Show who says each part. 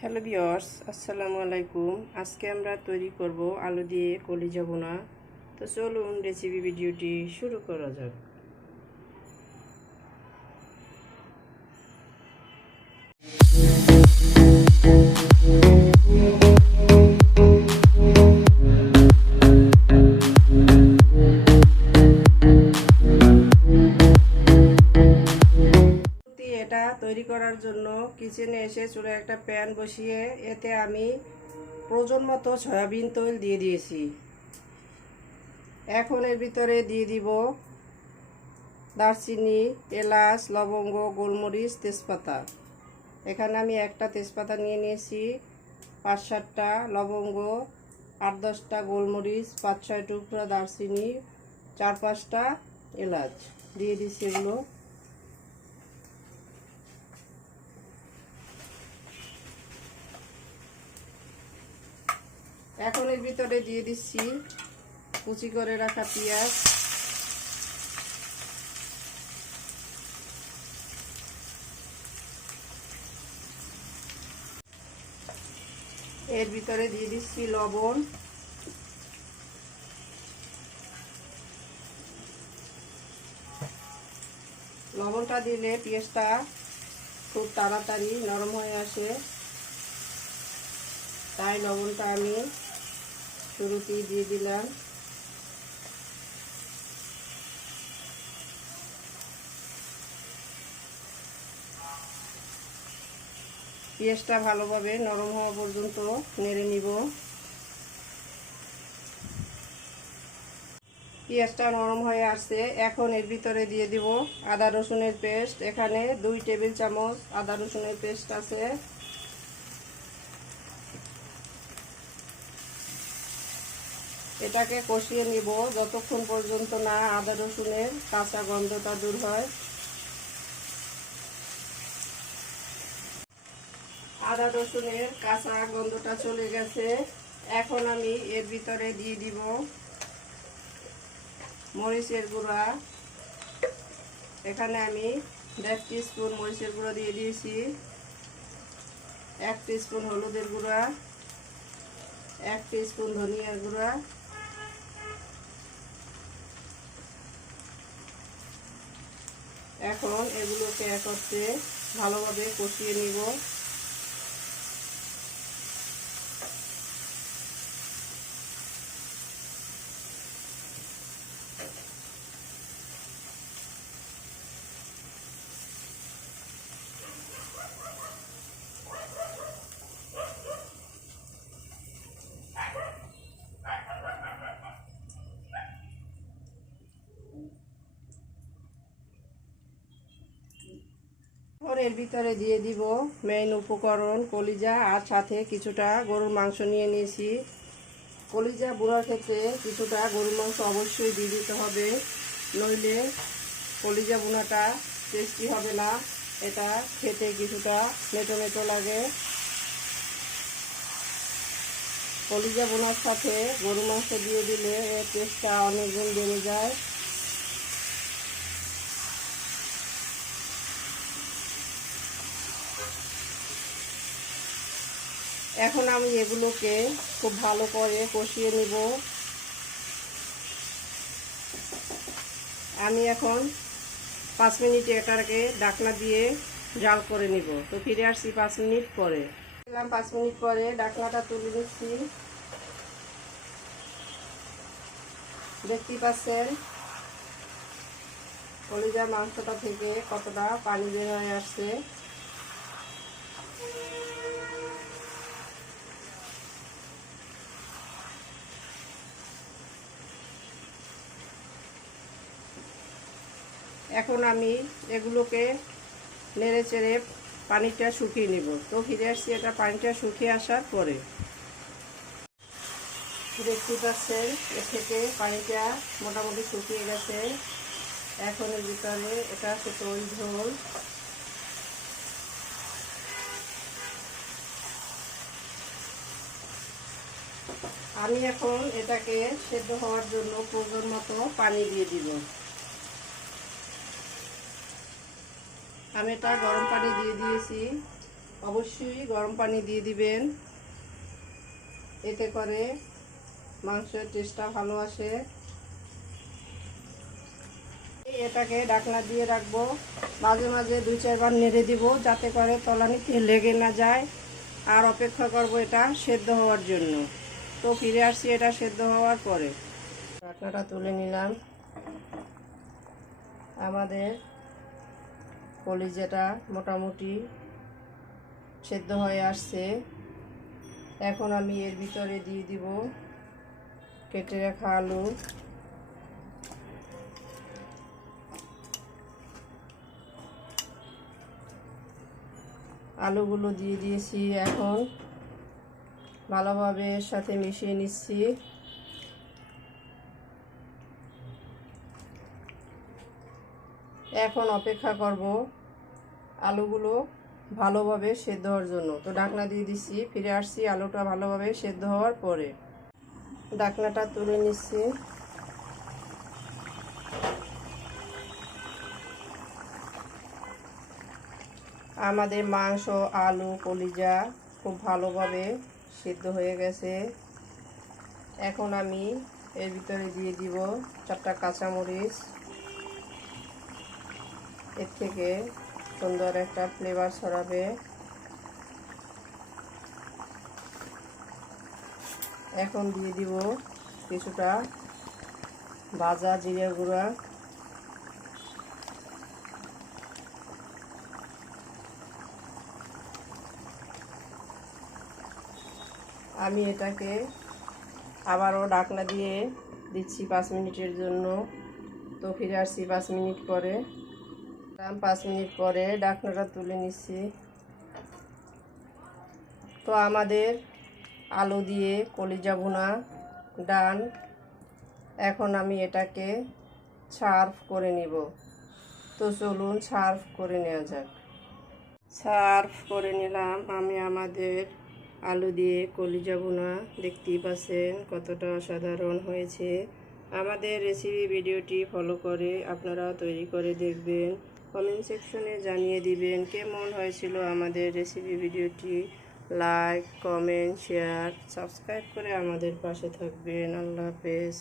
Speaker 1: Hello বিয়র্স আসসালামু আলাইকুম আজকে আমরা তৈরি করব আলু দিয়ে কলিজা বোনা তো চলুন রেসিপি ভিডিওটি শুরু করা যাক। কিচেনে এসে চুলে একটা প্যান বসিয়ে এতে আমি প্রয়োজন মতো সয়াবিন তৈল দিয়ে দিয়েছি। এখন এর ভিতরে দিয়ে দিব দারচিনি, এলাচ, লবঙ্গ, গোলমরিচ, তেজপাতা। এখানে আমি একটা তেজপাতা নিয়ে নিয়েছি, পাঁচ সাতটা লবঙ্গ, আট দশটা গোলমরিচ, পাঁচ ছয় টুকরা দারচিনি, চার পাঁচটা এলাচ। দিয়ে দিচ্ছি এগুলো। এখন এর ভিতরে দিয়ে দিচ্ছি কুচি করে রাখা পেঁয়াজ। এর ভিতরে দিয়ে দিচ্ছি লবণ। লবণটা দিলে পেঁয়াজটা খুব তাড়াতাড়ি নরম হয়ে আসে। তাই লবণটা আমি শুরুতেই দিয়ে দিলাম। পেঁয়াজটা ভালোভাবে নরম হওয়া পর্যন্ত নেড়ে নিব। পেঁয়াজটা নরম হয়ে আসছে, এখন এর ভিতরে দিয়ে দিব আদা রসুনের পেস্ট। এখানে দুই টেবিল চামচ আদা রসুনের পেস্ট আছে। এটাকে কষিয়ে নিব যতক্ষণ পর্যন্ত না আদা রসুনের কাঁচা গন্ধটা দূর হয়। আদা রসুনের কাঁচা গন্ধটা চলে গেছে। এখন আমি এর ভিতরে দিয়ে দিব মরিচের গুঁড়া। এখানে আমি দেড় স্পুন মরিচের গুঁড়া দিয়ে দিয়েছি। এক স্পুন হলুদের গুঁড়া, এক স্পুন ধনিয়ার গুঁড়া এখন এগুলোকে একত্রে ভালোভাবে কষিয়ে নিব। এর ভিতরে দিয়ে দিব মেইন উপকরণ, কলিজা, আর সাথে কিছুটা গরুর মাংস নিয়ে নিয়েছি। কলিজা বুড়ার ক্ষেত্রে কিছুটা গরুর মাংস অবশ্যই দিয়ে দিতে হবে, নইলে কলিজা বোনাটা টেস্টি হবে না। এটা খেতে কিছুটা নেটো নেটো লাগে। কলিজা বোনার সাথে গরু মাংস দিয়ে দিলে এর টেস্টটা অনেক গুণ বেড়ে যায়। এখন আমি এগুলোকে খুব ভালো করে কষিয়ে নিব। আমি এখন পাঁচ মিনিট এটাকে ডাকনা দিয়ে জাল করে নিব। তো ফিরে আসছি পাঁচ মিনিট পরে। দিলাম পাঁচ মিনিট পরে, ডাকনাটা তুলে দিচ্ছি দেখতেই পাচ্ছেন কলিজা মাংসটা থেকে কতটা পানি বের হয়ে আসছে। এখন আমি এগুলোকে নেড়ে চেড়ে পানিটা শুকিয়ে নেব। তো ফিরে আসছি এটা পানিটা শুকিয়ে আসার পরে। দেখতে পাচ্ছেন এ থেকে পানিটা মোটামুটি শুকিয়ে গেছে। এখন এর ভিতরে এটা হচ্ছে ওই ঝোল। আমি এখন এটাকে সেদ্ধ হওয়ার জন্য প্রয়োজন মতো পানি দিয়ে দিব। আমি এটা গরম পানি দিয়ে দিয়েছি। অবশ্যই গরম পানি দিয়ে দিবেন। এতে করে মাংসের টেস্টটা ভালো আসে। এটাকে ডাকনা দিয়ে রাখব। মাঝে মাঝে দুই চারবার নেড়ে দিব যাতে করে তলানিতে লেগে না যায়। আর অপেক্ষা করব এটা সেদ্ধ হওয়ার জন্য। তো ফিরে আসছি এটা সেদ্ধ হওয়ার পরে। ঢাকনাটা তুলে নিলাম। আমাদের কলিজাটা মোটামুটি সেদ্ধ হয়ে আসছে। এখন আমি এর ভিতরে দিয়ে দিব কেটে রাখা আলু। আলুগুলো দিয়ে দিয়েছি এখন। ভালোভাবে এর সাথে মিশিয়ে নিচ্ছি। এখন অপেক্ষা করব আলুগুলো ভালোভাবে সেদ্ধ হওয়ার জন্য। তো ডাকনা দিয়ে দিচ্ছি ফিরে আসছি আলুটা ভালোভাবে সেদ্ধ হওয়ার পরে। ডাকনাটা তুলে নিচ্ছি। আমাদের মাংস, আলু, কলিজা খুব ভালোভাবে সিদ্ধ হয়ে গেছে। এখন আমি এর ভিতরে দিয়ে দিব চারটা কাঁচামরিচ। এর থেকে সুন্দর একটা ফ্লেভার ছড়াবে। এখন দিয়ে দিব কিছুটা ভাজা জিরে গুঁড়া। আমি এটাকে আবারও ডাকনা দিয়ে দিচ্ছি পাঁচ মিনিটের জন্য। তো ফিরে আসছি পাঁচ মিনিট পরে। পাঁচ মিনিট পরে ডাকনাটা তুলে নিচ্ছি। তো আমাদের আলু দিয়ে কলিজা ভুনা ডান। এখন আমি এটাকে সার্ভ করে নিব। তো চলুন সার্ভ করে নেওয়া যাক। সার্ভ করে নিলাম। আমি আমাদের আলু দিয়ে কলিজা ভুনা, দেখতেই পাচ্ছেন কতটা অসাধারণ হয়েছে। আমাদের রেসিপি ভিডিওটি ফলো করে আপনারা তৈরি করে দেখবেন। কমেন্ট সেকশনে জানিয়ে দিবেন কেমন হয়েছিল আমাদের রেসিপি ভিডিওটি। লাইক কমেন্ট শেয়ার সাবস্ক্রাইব করে আমাদের পাশে থাকবেন। আল্লাহ হাফেজ।